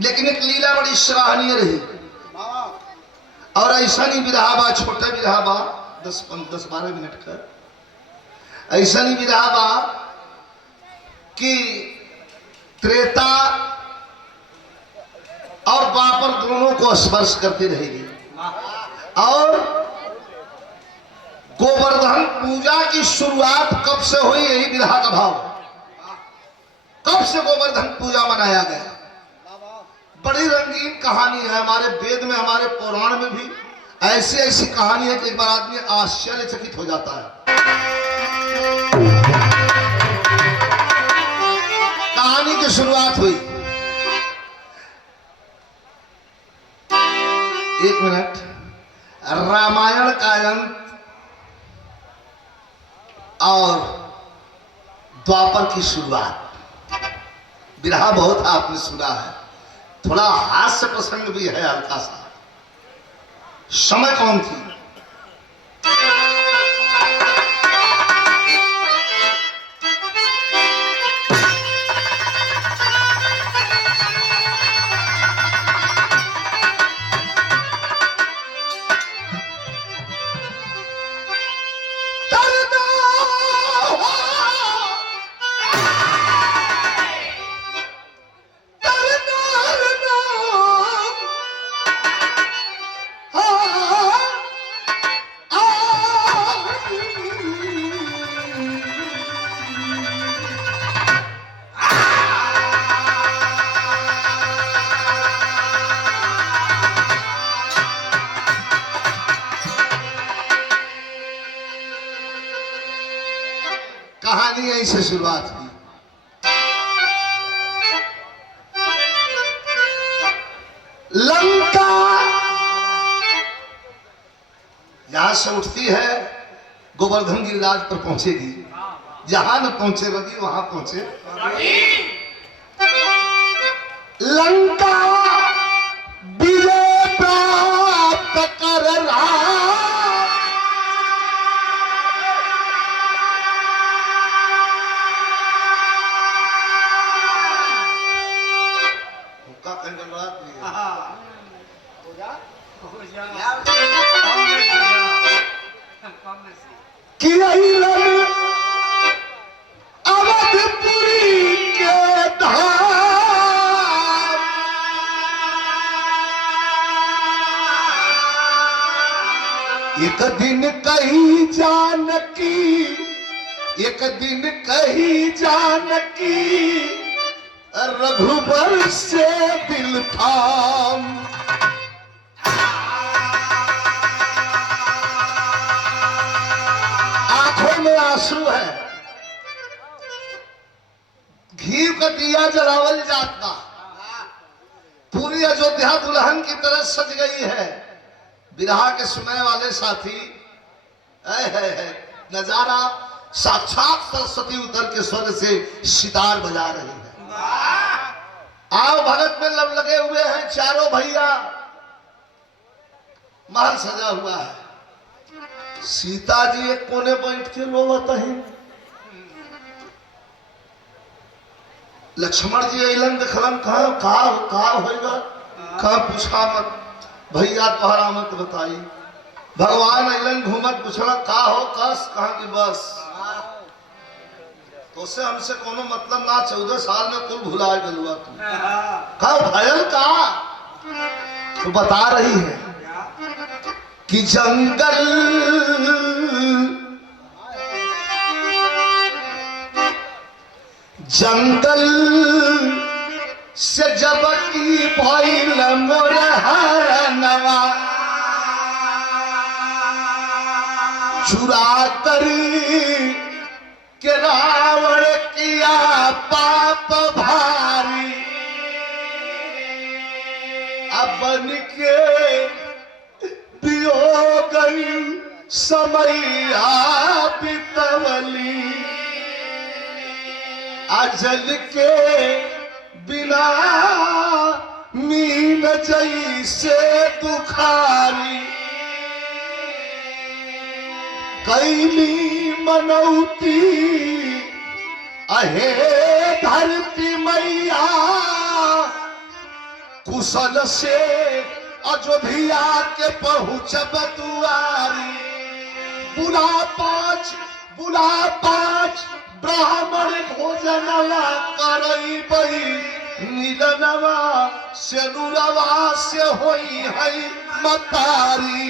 लेकिन एक लीला बड़ी सराहनीय रही। और ऐसा नहीं विधा बा, छोटे विधा बा 10-12 मिनट का, ऐसा नहीं विधा बा कि त्रेता और द्वापर दोनों को स्पर्श करती रहेगी। और गोवर्धन पूजा की शुरुआत कब से हुई, यही विधा का भाव। कब से गोवर्धन पूजा मनाया गया, बड़ी रंगीन कहानी है। हमारे वेद में, हमारे पुराण में भी ऐसी ऐसी कहानी है कि एक बार आदमी आश्चर्यचकित हो जाता है। कहानी की शुरुआत हुई, एक मिनट, रामायण का अंत और द्वापर की शुरुआत। विरहा बहुत आपने सुना है, थोड़ा हास्य प्रसंग भी है हल्का सा। समय कौन थी, कहानी यहीं से शुरुआत हुई। लंका यहां से उठती है, गोवर्धन गिरिराज पर पहुंचेगी। जहां न पहुंचे रवि वहां पहुंचे। लंका विजय प्राप्त कर रहा, अवधपुरी के धाम, एक दिन कही जानकी, एक दिन कही जानकी, रघुबर से दिल थाम। आंखों में आंसू है, घी का दिया जलावल जाता, पूरी अयोध्या दुल्हन की तरह सज गई है। विरहा के सुनने वाले साथी, है नजारा साक्षात सरस्वती उतर के स्वर्ग से सितार बजा रही है। आओ भगत में लब लगे हुए हैं चारों भैया, महल सजा हुआ है। सीता जी एक कोने बैठ के रोवत है, लक्ष्मण जी अलन देखलन, कहा होगा, कहा पूछा मत भैया, तोहरा मत बताई। भगवान अलन घूमत पूछला, का हो कस, कहा कि बस तो से हमसे कोनो मतलब ना, 14 साल में कुल भुला गलुआ तू। कहा भयल का, तो बता रही है कि जंगल जंगल से जब की भइल मोर हरनवा, चुरा करी के रावण किया पाप भारी, अब बन के वियोग समैया बितवली, अजल के बिना मीन जैसे दुखारी, कैली मनौती अहे धरती मैया, कुशल से अयोध्या के पहुँचब दुआरी। बुला पाँच ब्राह्मण भोजनवा करई मिलनवा सेनुरवा से होई है मतारी।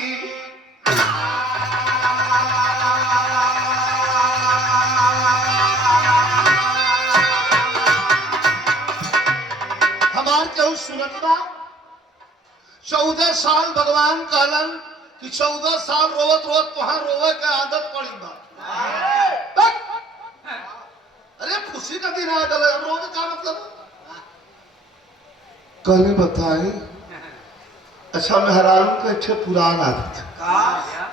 हमार केहू सुनत बा? 14 साल भगवान कहलन कि 14 साल रोवत रोवत तुहार रोवे के आदत पड़ी बा। अरे खुशी का दिन आ गया, हम रोवे का मतलब? कल बताए अच्छा मेहरारू का एक पुरान आदत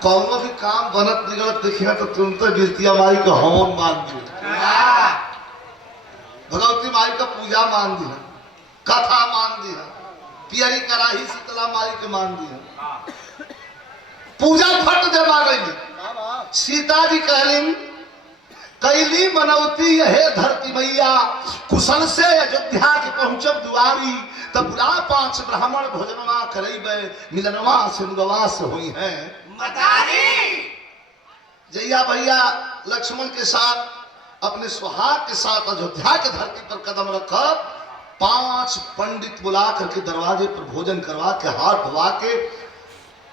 कौनो भी काम बनत निगलत देखिए तो तुरंत गिरतिया माई का हवन मान दिए, भगवती माई का पूजा मान दिया, कथा मान दिया, पियरी कराही शीतला माई के मान दिया, पूजा फट दे मांगली। सीता जी कहलिन कैली मनौती हे धरती मैया कुशल से अयोध्या के पहुंचब दुआरी। तब बुला 5 ब्राह्मण भोजनवा करैबे मिलनवा सिंधुवा से हुई है मतारी। जैया भैया लक्ष्मण के साथ अपने सुहाग के साथ अयोध्या के धरती पर कदम रखब 5 पंडित बुला करके दरवाजे पर भोजन करवा के हाथ धोवा के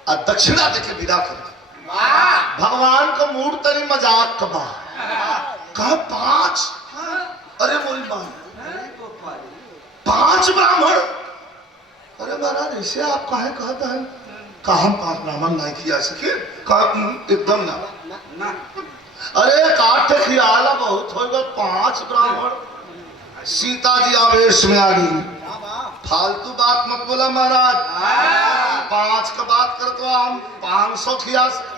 और दक्षिणा देके विदा कर। भगवान का मूड तरी मजाक कबा कहा 5? अरे मोरी मां 5 ब्राह्मण? अरे महाराज ऐसे आप काहे कहते हैं? कहा 5 ब्राह्मण नहीं किया सके? कहा एकदम ना। अरे काट खियाला बहुत हो गया 5 ब्राह्मण। सीता जी आवेश में आ गई, फालतू बात मत बोला महाराज, 5 का बात कर तो हम 500 खिया सकते।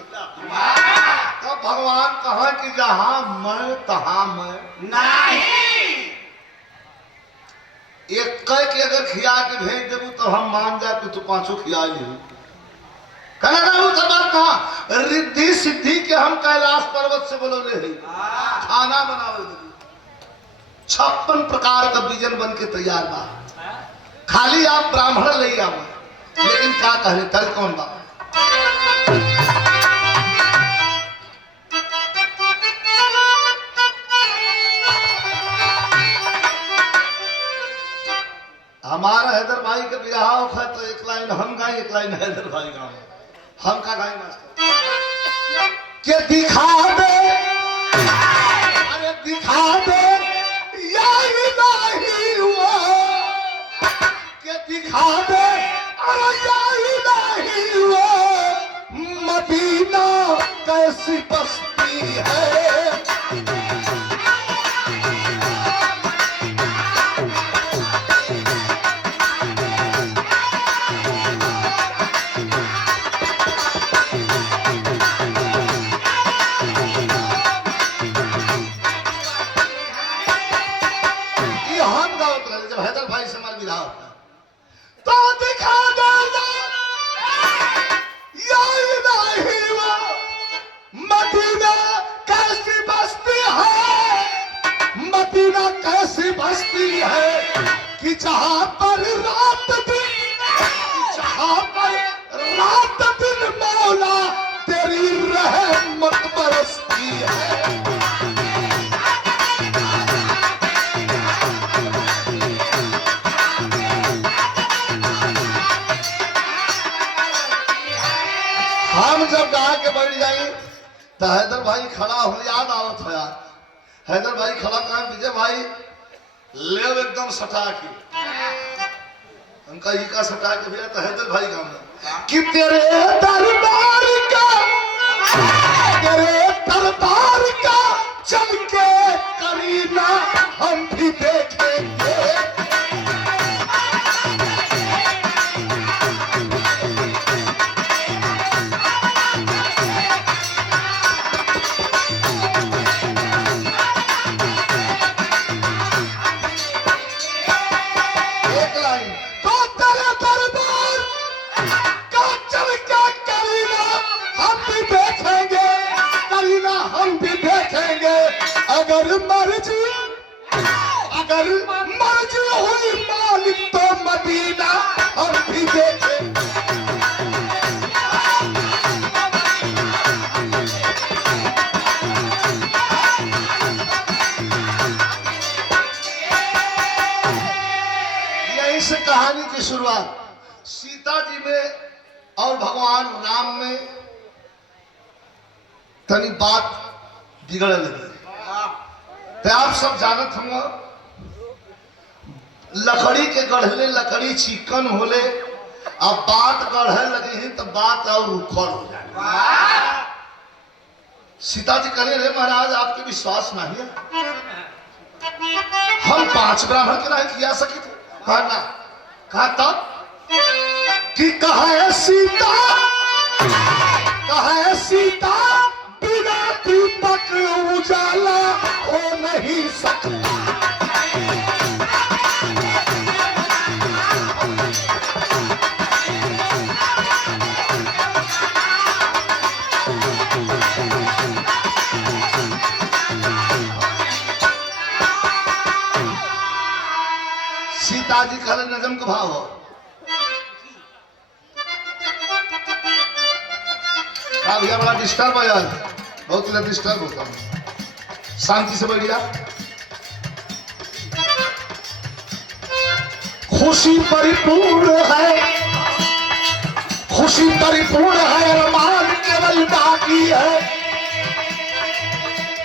तब भगवान कहा कि जहां मैं तहां मैं नहीं। एक कह के अगर खिया के भेज देबू तो हम मान जाए कि तू 5 खिया ली। कहना रिद्धि सिद्धि के हम कैलाश पर्वत से बोलोले है, खाना बनावे 56 प्रकार का व्यंजन बन के तैयार बा, खाली आप ब्राह्मण ले आओ। लेकिन क्या कहे तल कौन बा? हमारा हैदर भाई के बियाह होता है तो एक लाइन हम गाएं, एक लाइन हैदर भाई गाएं। हम का गाएं मास्टर? के दिखा दे, अरे दिखा दे या इलाही वो, के दिखा दे अरे या इलाही वो, मदीना कैसी बस्ती है। बस्ती है कि जहां पर रात दिन मौला तेरी रहमत बरसती है। हम जब गा के बढ़ जाए तो हैदर भाई खड़ा हो, याद आवत हो यार, हैदर भाई खड़ा कहा विजय भाई ले एकदम सटा के, उनका ही का सटा के भैया तो हैदर भाई गाना कि तेरे दरबार का चल के करीना हम भी देखेंगे। अगर मर्जी हुई मालिक तो मदीना से कहानी की शुरुआत सीता जी में और भगवान राम में तनी बात बिगड़ लगी। तो आप सब जानत होंगे लकड़ी के गढ़ले लकड़ी चिकन होले, अब बात गढ़े लगी है तो बात और उखड़ हो जाए। सीता जी कहे रे महाराज आपके विश्वास नहीं है, हम 5 ब्राह्मण के नहीं किया सके थे। कहा ना, कहा तब कि कहा है सीता, कहा है सीता बिना दीपक उजाला हो नहीं सकता। सीता जी खड़े नजम का भाव हो, भैया बड़ा डिस्टर्ब है यार, बहुत ज्यादा डिस्टर्ब होता है, शांति से बैठिए। खुशी परिपूर्ण है, खुशी परिपूर्ण है, अरमान केवल बाकी है।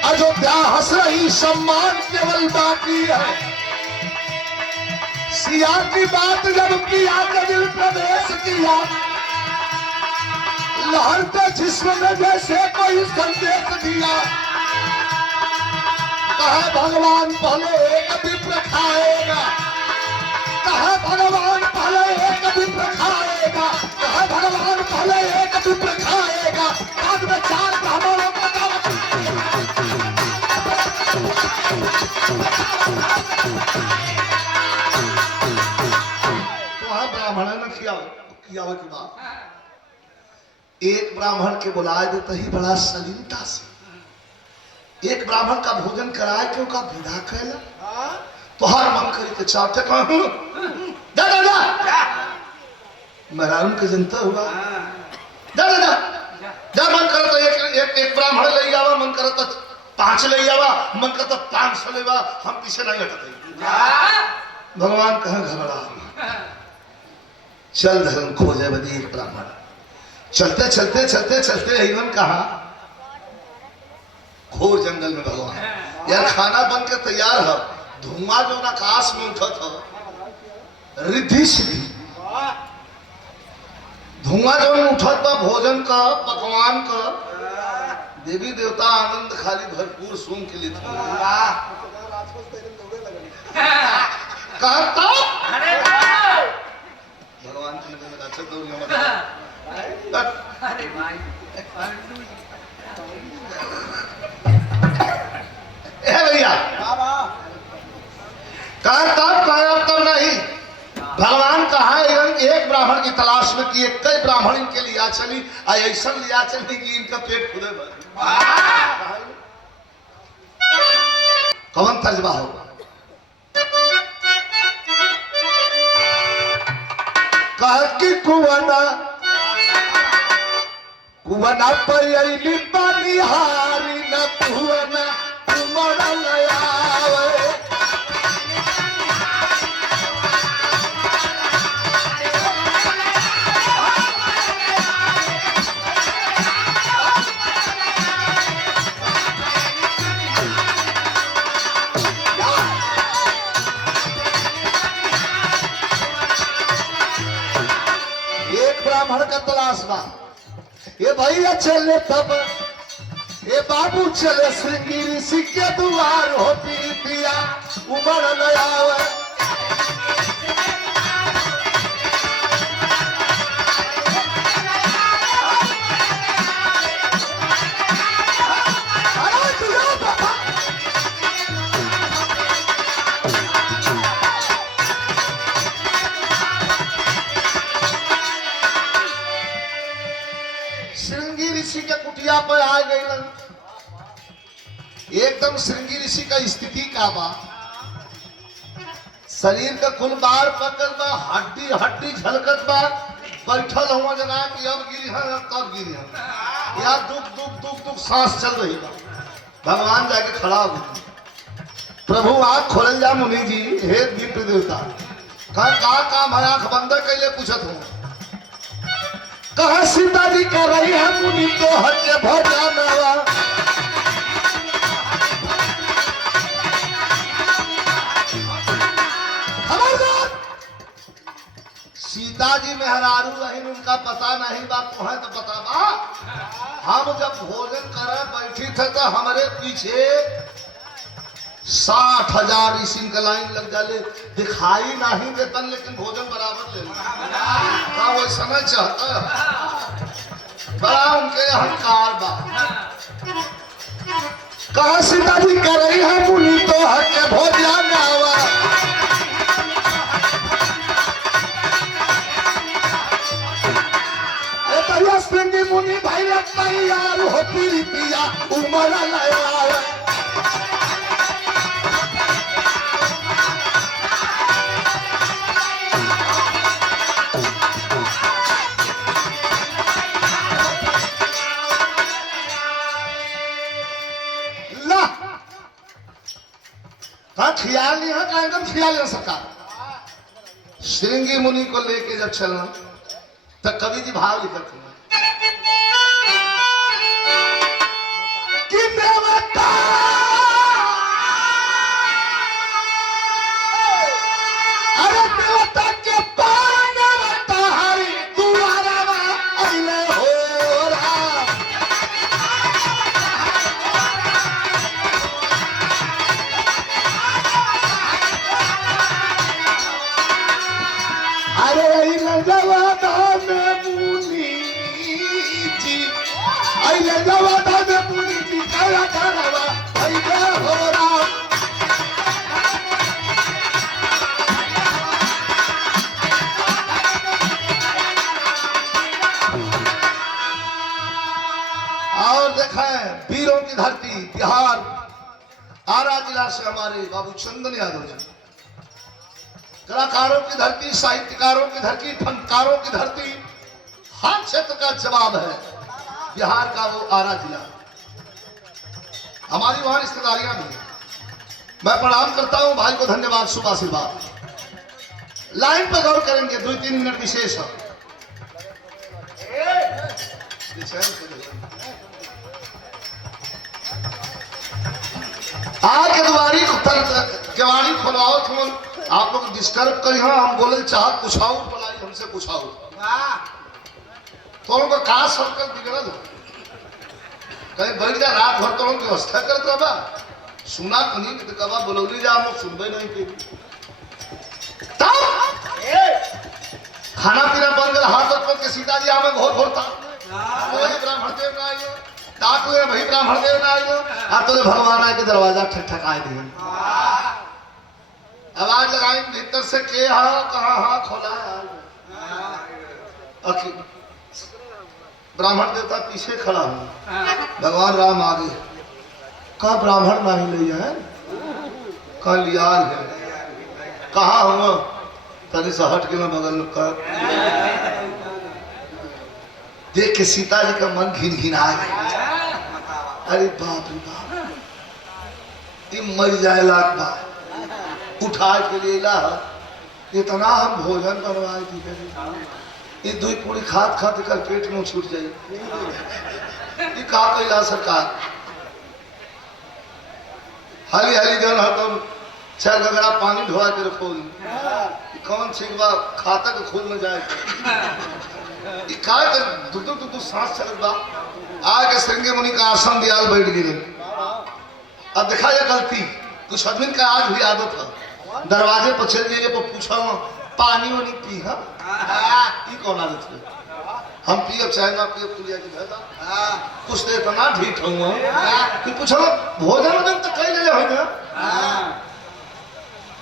अयोध्या हंस रही, सम्मान केवल बाकी है। सिया की बात जब पिया के दिल प्रवेश किया, लहरते जिस्म में जैसे कोई संदेश दिया। कहा भगवान पहले एक विप्र खाएगा, कहा भगवान पहले एक विप्र खाएगा, कहा भगवान पहले एक विप्र खाएगा, बाद में 4 ब्राह्मणों का ब्राह्मण ने किया की बात। एक ब्राह्मण के बुलाए देते ही बड़ा सलीलता से एक ब्राह्मण का भोजन कराए के उनका विदा कैला। तो हर मन करी के चाहते जा जा जा मेहरान के जनता हुआ, जा जा जा जा मन करे तो एक ब्राह्मण ले आवा, मन करे तो 5 ले आवा, मन करे तो 500 ले आवा, हम पीछे नहीं हटते। भगवान कहाँ घबरा, चल धर्म खोजे बदी एक ब्राह्मण। चलते चलते चलते चलते एवं कहा घोर जंगल में भगवान यार खाना बन के तैयार है, धुआं जो आकाश में उठा था, रिद्धि सिद्धि धुआं जो उठा था, भोजन का पकवान का, देवी देवता आनंद खाली भरपूर सूंघ के लिए कहता भगवान की नजर अच्छा भैया तब नहीं। भगवान कहा एक ब्राह्मण की तलाश में कि कई ब्राह्मण इनके लिया चली, ऐसा लिया चली कि इनका पेट खुले कौन तजबा होगा। कहा कि कुवना कुवना पयली बनिहारी न कुवना कुमर लयावे। ब्राह्मण का तलाश बा, ये भैया चले तब ये बाबू चले श्रृंगी ऋषि के द्वार होती पिया उमड़ नया। ऋषि के कुटिया पर आ गई, एकदम श्रृंगी ऋषि का स्थिति का बा, शरीर का कुल बार पकड़ बा, हड्डी हड्डी झलकत बा, बैठल हुआ जना कि अब गिरी है तब गिरी है, या दुख दुख दुख दुख सांस चल रही बा। भगवान जाके खड़ा हो गए, प्रभु आंख खोल जा मुनि जी, हे दिव्य देवता का काम है आंख बंद कैले पूछत हूँ। कहा सीता जी कह रही है मुनि तो हटे भजनवा। सीता जी मेहरारू रही उनका पता नहीं बात तो है तो बता बा। हम जब भोजन करे बैठी थे तो हमारे पीछे 60,000 इसिन का लाइन लग जाले, दिखाई नहीं देतन लेकिन भोजन बराबर ले हाँ वो समय चाहता बड़ा उनके अहंकार बा। कहा सीता जी कर रही है मुनि तो हटे भोजन आवा। मुनि भाई तैयार हो पिया उमर लया। ला ख्याल नहीं है का एकदम ख्याल है सरकार। श्रृंगी मुनि को लेके जब चलना तो कवि जी भाव लिखते हैं कि देवता अरे देवता के पानवता हरि दुआरा अइले हो राम। अरे अइले जवादा में मुनि जी अइले जवादा में मुनि जी कया करवा अइले हो राम। और देखें वीरों की धरती बिहार आरा जिला से हमारे बाबू चंदन यादव जी, कलाकारों की धरती, साहित्यकारों की धरती, फनकारों की धरती, हर क्षेत्र का जवाब है बिहार का वो आरा जिला। हमारी वहां रिश्तेदारियां भी हैं। मैं प्रणाम करता हूं भाई को, धन्यवाद, शुभ आशीर्वाद। लाइन पर गौर करेंगे, 2-3 मिनट विशेष है। आके केवाड़ी खोलवाओ तुम, आप लोग डिस्टर्ब करी। हाँ हम बोले चाह पूछाओ पलाई हमसे पूछाओ तो उनको का सर्कल बिगड़ल कहीं बैठ जा रात भर तो व्यवस्था करत रहा सुना कहीं तो कबा बोलौली जा हम सुनबे नहीं के खाना पीना बन गया हाथ पकड़ के सीता जी हमें घोर घोर था वही ब्राह्मण देव ना आइयो ताक हुए वही ब्राह्मण देव ना आइयो अब तो भगवान आए के दरवाजा ठकठकाए दिए आवाज लगाई भीतर से के हाँ कहा हाँ खोला है ब्राह्मण देवता पीछे खड़ा हूँ भगवान राम आगे कहा ब्राह्मण नहीं लिया है कहा लियाल है कहा हुआ तनी से हट के मैं बगल कर देख के सीता जी का मन घिन घिना गया। अरे बाप रे बाप ये मर जाए लाख बात उठा के ले ला इतना हम भोजन बनवाए थी ये 2 पूरी खात खाते कर पेट में छूट जाए ये का कैला सरकार हाली हाली जन है तो 4 गगरा पानी ढोआ के रखो कौन छिकवा खाता के खुद में जाए ये काय कर दुदू सांस चलत बा आके श्रृंगी मुनि का आसन दियाल बैठ गए। अब देखा ये गलती कुछ आदमी का आज भी आदत है दरवाजे पर चल जाइए तो पूछा पानी वानी पी ये कौन आदत है हम पियब चाहे ना पियब तुलिया की भैया कुछ देर तो ना ढीठ हूँ कि पूछो भोजन वोजन तो कई ले हो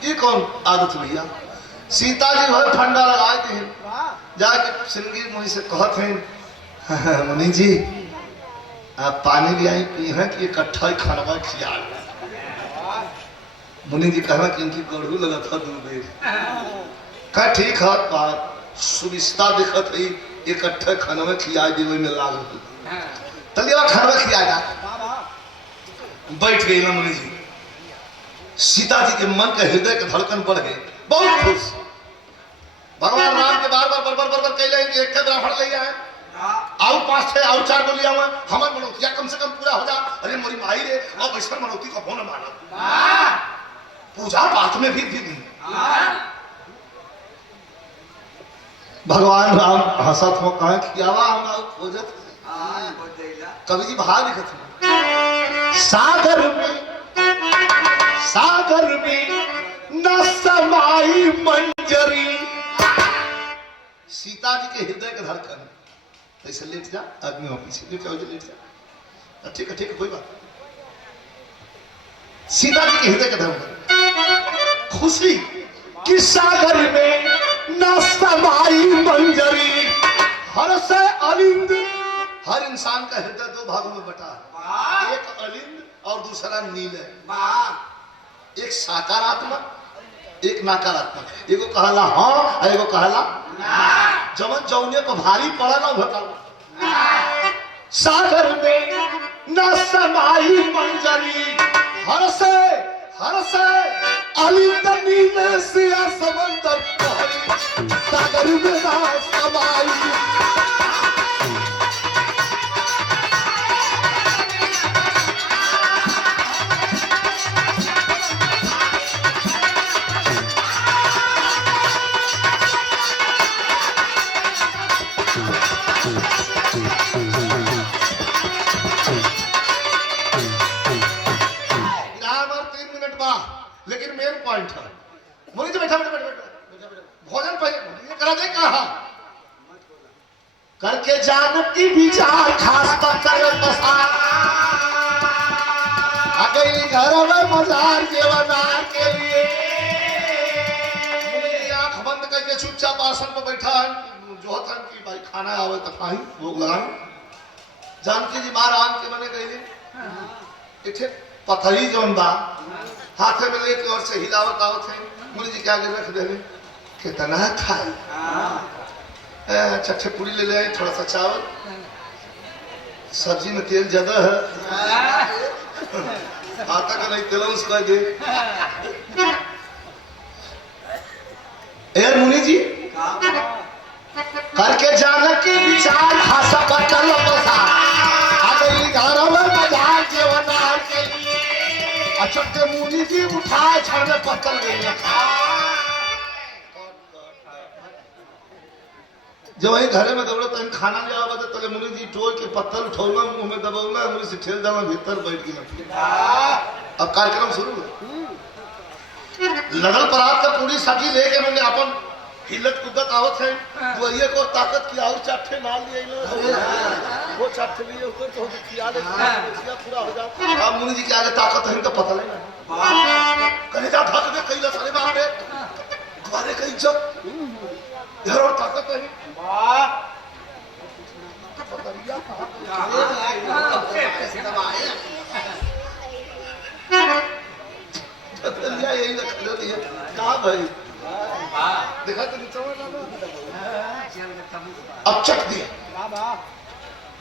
ये कौन आदत भैया। सीता जी भाई फंडा लगाए थे जाके श्रृंगी मुनि से कहते हैं मुनि जी आप पानी ले आई पी है कि इकट्ठा ही खानवा खिया मुनि जी कहना कि इनकी गड़ू लगा था 2 बेर कहा ठीक है बात सुविस्ता दिखत है इकट्ठे खानवा खिया दे में लाग तलिया खानवा खिया जा बैठ गई ना मुनि जी। सीता जी के मन का हृदय का धड़कन बढ़ गए बहुत खुश और 4 गो लिया हुआ हमर मनौतिया कम से कम पूरा हो जा। अरे मोरी माई रे और वैष्णव मनौती को कौन माना पूजा पाठ में भी नहीं। भगवान राम हंसत हो कहे कियावा हम खोजत कवि जी भाव लिखत सागर में न समाई मंजरी। सीता जी के हृदय के धड़कन ऐसे लेट जा आदमी हो पीछे लेट जाओ लेट जा ठीक है कोई बात। सीता जी के हृदय के धड़कन खुशी कि सागर में न समाई मंजरी हर से अलिंद। हर इंसान का हृदय 2 भागों में बटा है, एक अलिंद और दूसरा नील है। एक सकारात्मक एक नकारात्मक, एगो कहला हाँ और एगो कहला ना। जवन जौने को भारी पड़ा ना बताओ सागर में न समाई मंजरी हर से अलिंद नील सिया समंदर सागर में न समाई। लेकिन मेन पॉइंट है मुझे जो बैठा भोजन पहले करा दे कहा करके जानती विचार खास कर अकेली घर में मजार केवनार के लिए आंख बंद करके चुपचाप आसन पर बैठा है जो होता है कि भाई खाना आवे तो खाई भोग लगाए। जानकी जी मार आम के मने गई इठे पथरी जोन बा हाथे में लेके और से हिलावत आवत है मुनि जी क्या कर रख दे कितना खाई चट्टे पूरी ले ले थोड़ा सा चावल सब्जी में तेल ज्यादा है आता का नहीं तेल उसका दे। मुनि जी करके जाने की विचार खासा बटल बसा अगली घर में बाजार जेवनार के लिए अचक्के मुनि जी उठाए छड़ में पकड़ गई। जब वही घरे में दौड़े तो खाना ले आवा तो मुनि जी टोल के पत्थर उठौला मुंह में दबौला मुनि से ठेल देवा भीतर बैठ गया। अब कार्यक्रम शुरू लगल परात का पूरी सब्जी लेके मैंने अपन हिलत कुदत आवत है तो ये को ताकत की और चाटे मार लिए वो चाटे लिए ऊपर तो खिया ले पूरा हो जाता। अब मुनि जी के आगे ताकत है इनका पता नहीं कलेजा भाग दे कई लसरे बाप रे तुम्हारे का इज्जत इधर और ताकत नहीं यही कहा भाई देखा तो अब चट दिया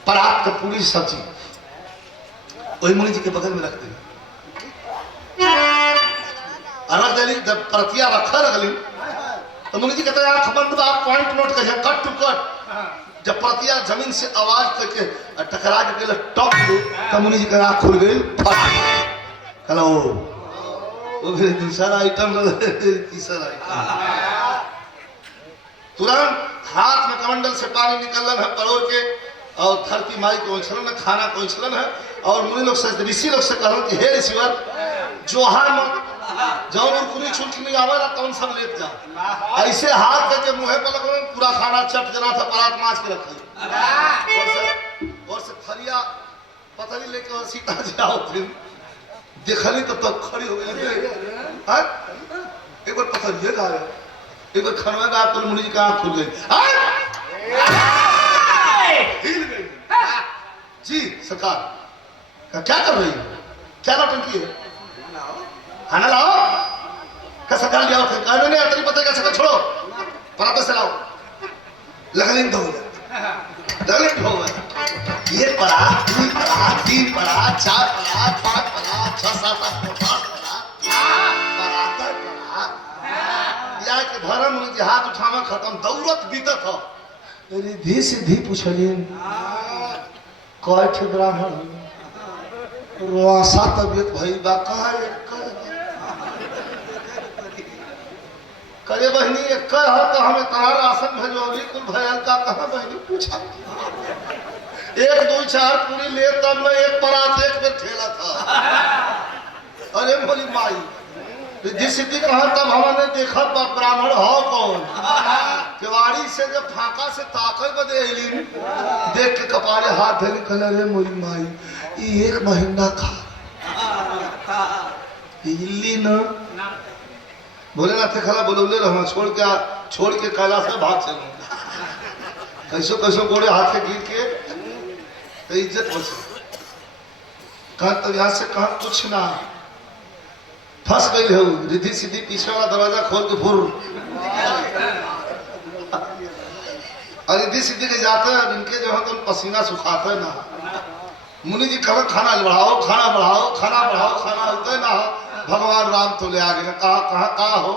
परात का पूरी सब्जी वही मुनि जी के बगल में रख दी रख दिली जब परतिया रखा रखली तो मुनि जी कहते हैं आंख बंद आप पॉइंट नोट कर कट टू कट जब परतिया जमीन से आवाज करके टकरा के टॉप तो मुनि जी का आंख खुल गई हेलो वो फिर दूसरा आइटम तीसरा आइटम तुरंत हाथ में कमंडल से पानी निकलन है परोर के और धरती माई को उछलन है खाना को उछलन है और मुनि लोग से ऋषि लोग से कहलन कि हे ऋषिवर जोहार मत जाओ कुनी छुटकी नहीं आवेला कौन सब लेत जा ऐसे हाथ करके मुंह पर लगन पूरा खाना चट जना था परात माछ के रखल और से थरिया पथरी लेके और सीता जी आओ फिर देखली तब तक खड़ी हो गई एक बार पत्थर ये गा एक बार खनवा गा तो मुनि जी का आंख खुल गई हिल गई जी सरकार क्या कर रही है क्या नौटंकी है खाना लाओ का सरकार लिया थे कहने नहीं अतरी पत्थर का सरकार छोड़ो परात से लाओ लगलिंग तो लगलिंग हो गया ये परात तीन परात चार परात पांच परात 6 7 8 5 परात या के धर्म मुनि जी हाथ उठावा खत्म दौलत बीतत हो रिद्धि सिद्धि पूछलिन कठ ब्राह्मण रोआसा तबियत भई बा कहा करे बहनी एक है तो हमें तरा राशन भेजोली कुल भयल का कहा बहनी पूछा 1 2 4 पूरी ले तब मैं एक परात एक में ठेला था। अरे बोली माई रिद्धि सिद्धि कहा तब हमने देखा ब्राह्मण हो कौन केवाड़ी से जब फाका से ताकत बदे एलिन देख के कपारे हाथ धरे कहले रे मोरी माई ये 1 महीना खा इल्ली न भोलेनाथ के खला बोलौले रहो छोड़ के कैलाश में भाग चलो कैसो कैसो गोड़े हाथ के गिर के तो इज्जत बचे कहा तो यहाँ से कहा कुछ ना फंस गई हो रिद्धि सिद्धि पीछे वाला दरवाजा खोल के फुर और रिद्धि सिद्धि के जाते हैं इनके जो है तो पसीना सुखाते ना मुनि जी कहा खाना बढ़ाओ खाना होते ना भगवान राम तो ले आ गए कहा हो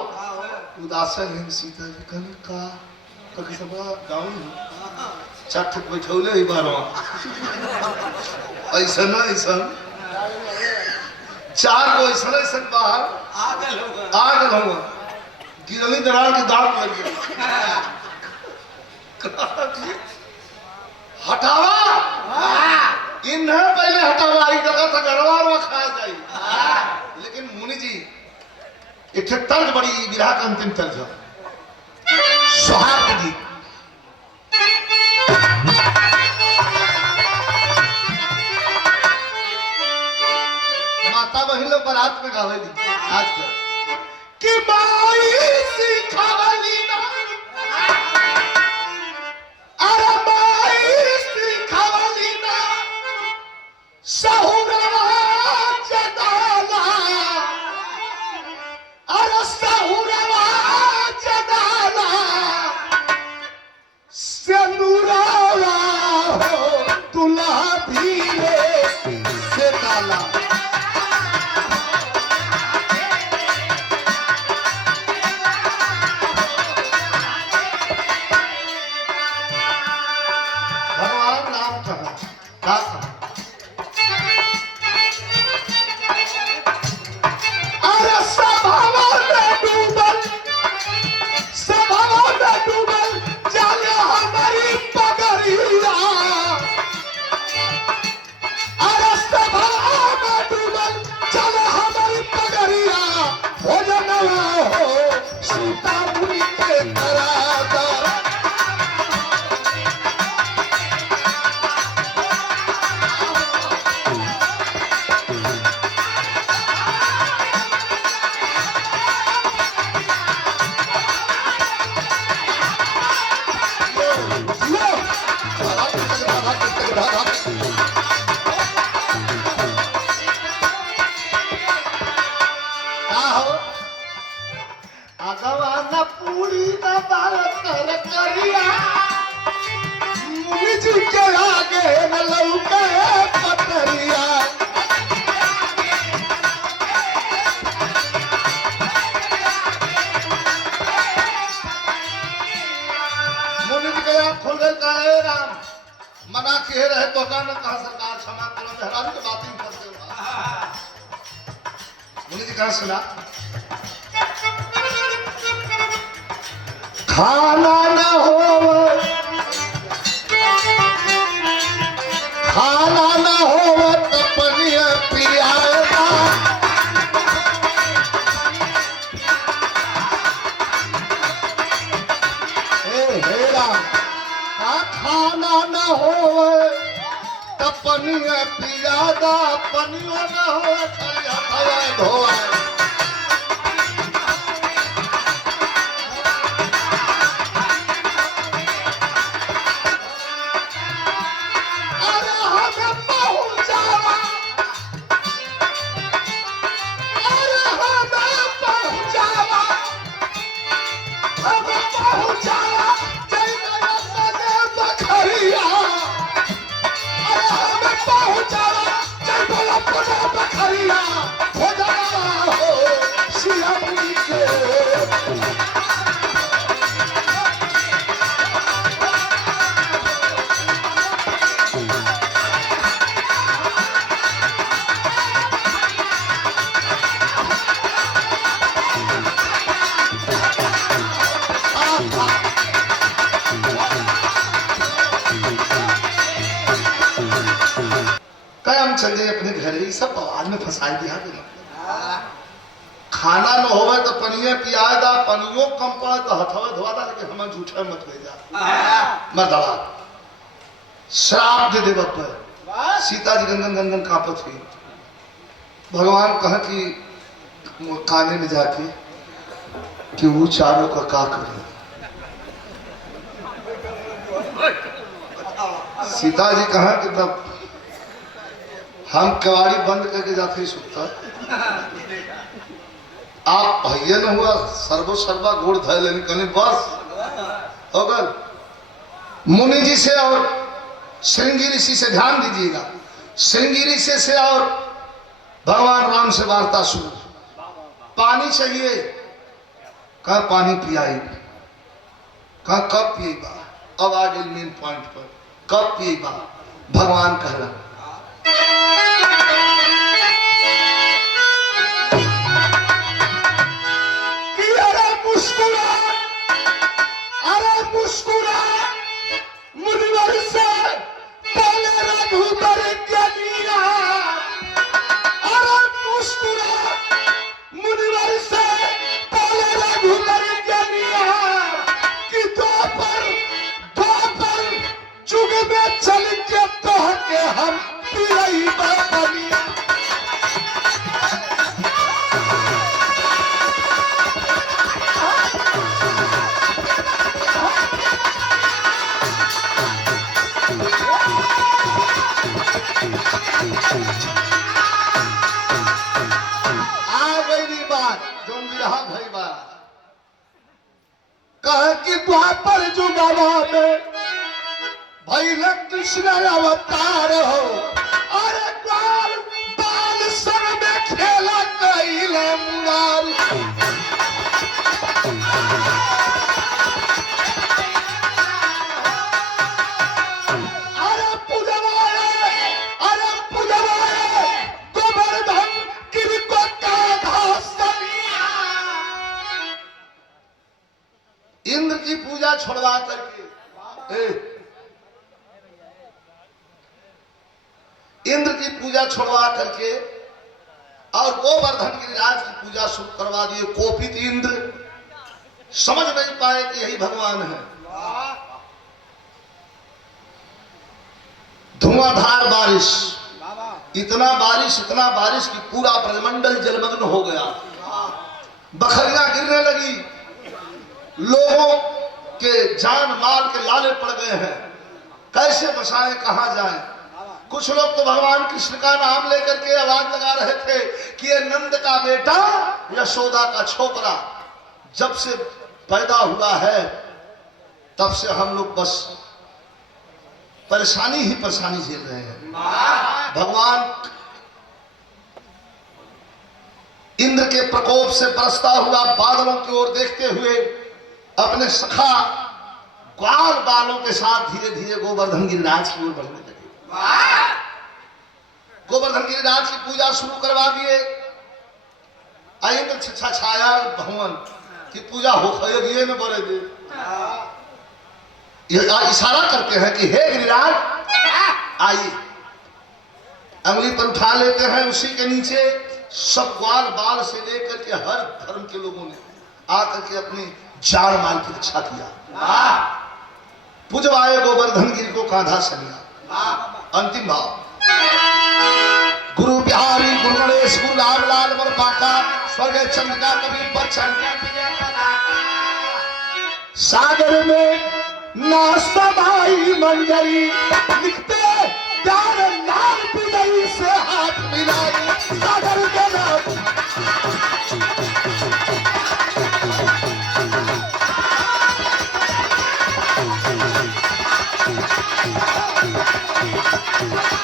उदासन है सीता जी कहने का सब गाँव चट बैठौले ही बार ऐसा 4 गो ऐसा बाहर आ गए गिरली दरार के दांत लग गए हटावा इन्हें पहले हटावा आई जगह से गरवार खा जाए। लेकिन मुनि जी एक तर्ज बड़ी विरह का अंतिम तर्ज सुहाग गीत माता बहन लोग बारात में गावे दी आज कि माई सिखावली ना अरे माई सिखावली ना सहुरा जदाला अरे सहुरा जदाला सेनुरावा हो दुल्हा धीरे से डाला मना के रहे तो का न कहा सरकार क्षमा करो मेहरानी की बात ही फंस गए। मुनि जी कहा सुना खाना न हो तो पनिया पियाएगा खाना न हो तो पनिया पियादा पनिया न हो हवा धोआ चल जाए अपने घर, ये सब आवाज में फंसाई दिया कि खाना न होवे तो पनिया पिया दा, पनियो कम पड़े तो हथवा धोवा दा, लेकिन हम झूठा मत ले जा मर्दवा। श्राप दे दे बप्पा। सीता जी गंगन गंगन कांपत हुई। भगवान कहा कि काने में जाके कि वो चारों का का करे। सीता जी कहा कि तब हम कवाड़ी बंद करके जाते ही सुखता, आप भैया न हुआ सर्वो सर्वा गोड़ धर लेने कहीं बस हो गल। मुनि जी से और श्रृंगी ऋषि से ध्यान दीजिएगा। श्रृंगी ऋषि से और भगवान राम से वार्ता शुरू। पानी चाहिए, कहा पानी पियाई, कहा कब पिएगा। अब आ गए मेन पॉइंट पर, कब पिएगा। भगवान कहला कि अरे मुस्कुरा मुनिवर से पहले रघुबर ज्ञानिया। अरे मुस्कुरा मुनिवर से पहले रघुबर ज्ञानिया कि दो पर जुग में चल के तो के हम पियई बनिया। कह कि द्वापर जुगवा में भैया कृष्ण अवतार हो। अरे बाल बाल संग में खेला कैले मुरार। अरे पुजवाए गोवर्धन किनको का इंद्र की पूजा छोड़वा करके, इंद्र की पूजा छोड़वा करके और गोवर्धन गिरिराज की पूजा शुरू करवा दिए। कोपित इंद्र समझ नहीं पाए कि यही भगवान है। धुआंधार बारिश, इतना बारिश कि पूरा ब्रह्मंडल जलमग्न हो गया। बखरियां गिरने लगी, लोगों के जान माल के लाले पड़ गए हैं। कैसे बचाएं, कहां जाएं। कुछ लोग तो भगवान कृष्ण का नाम लेकर के आवाज लगा रहे थे कि ये नंद का बेटा यशोदा का छोकरा जब से पैदा हुआ है तब से हम लोग बस परेशानी ही परेशानी झेल रहे हैं। भगवान इंद्र के प्रकोप से बरसता हुआ बादलों की ओर देखते हुए अपने सखा ग्वाल बालों के साथ धीरे धीरे गोवर्धन गिरिराज की ओर बढ़ने लगे। गोवर्धन गिरिराज की पूजा शुरू करवा दिए। इंद्र छाया भवन की पूजा हो ये न बड़े दे, इशारा करते हैं कि हे गिरिराज आइए। अंगुली पर उठा लेते हैं, उसी के नीचे सब ग्वाल बाल से लेकर के हर धर्म के लोगों ने आकर के अपनी जान माल की रक्षा किया। पूजवाए गोवर्धन गिरि को कांधा सनिया। अंतिम भाव गुरु बिहारी गुरु गणेश गुरु लाल लाल वर पाका स्वर्ग चंद्रिका कभी बच्चन सागर में ना समाई मंजरी लिखते प्यार लाल पिदई से हाथ मिलाई सागर के नाम। Thank you.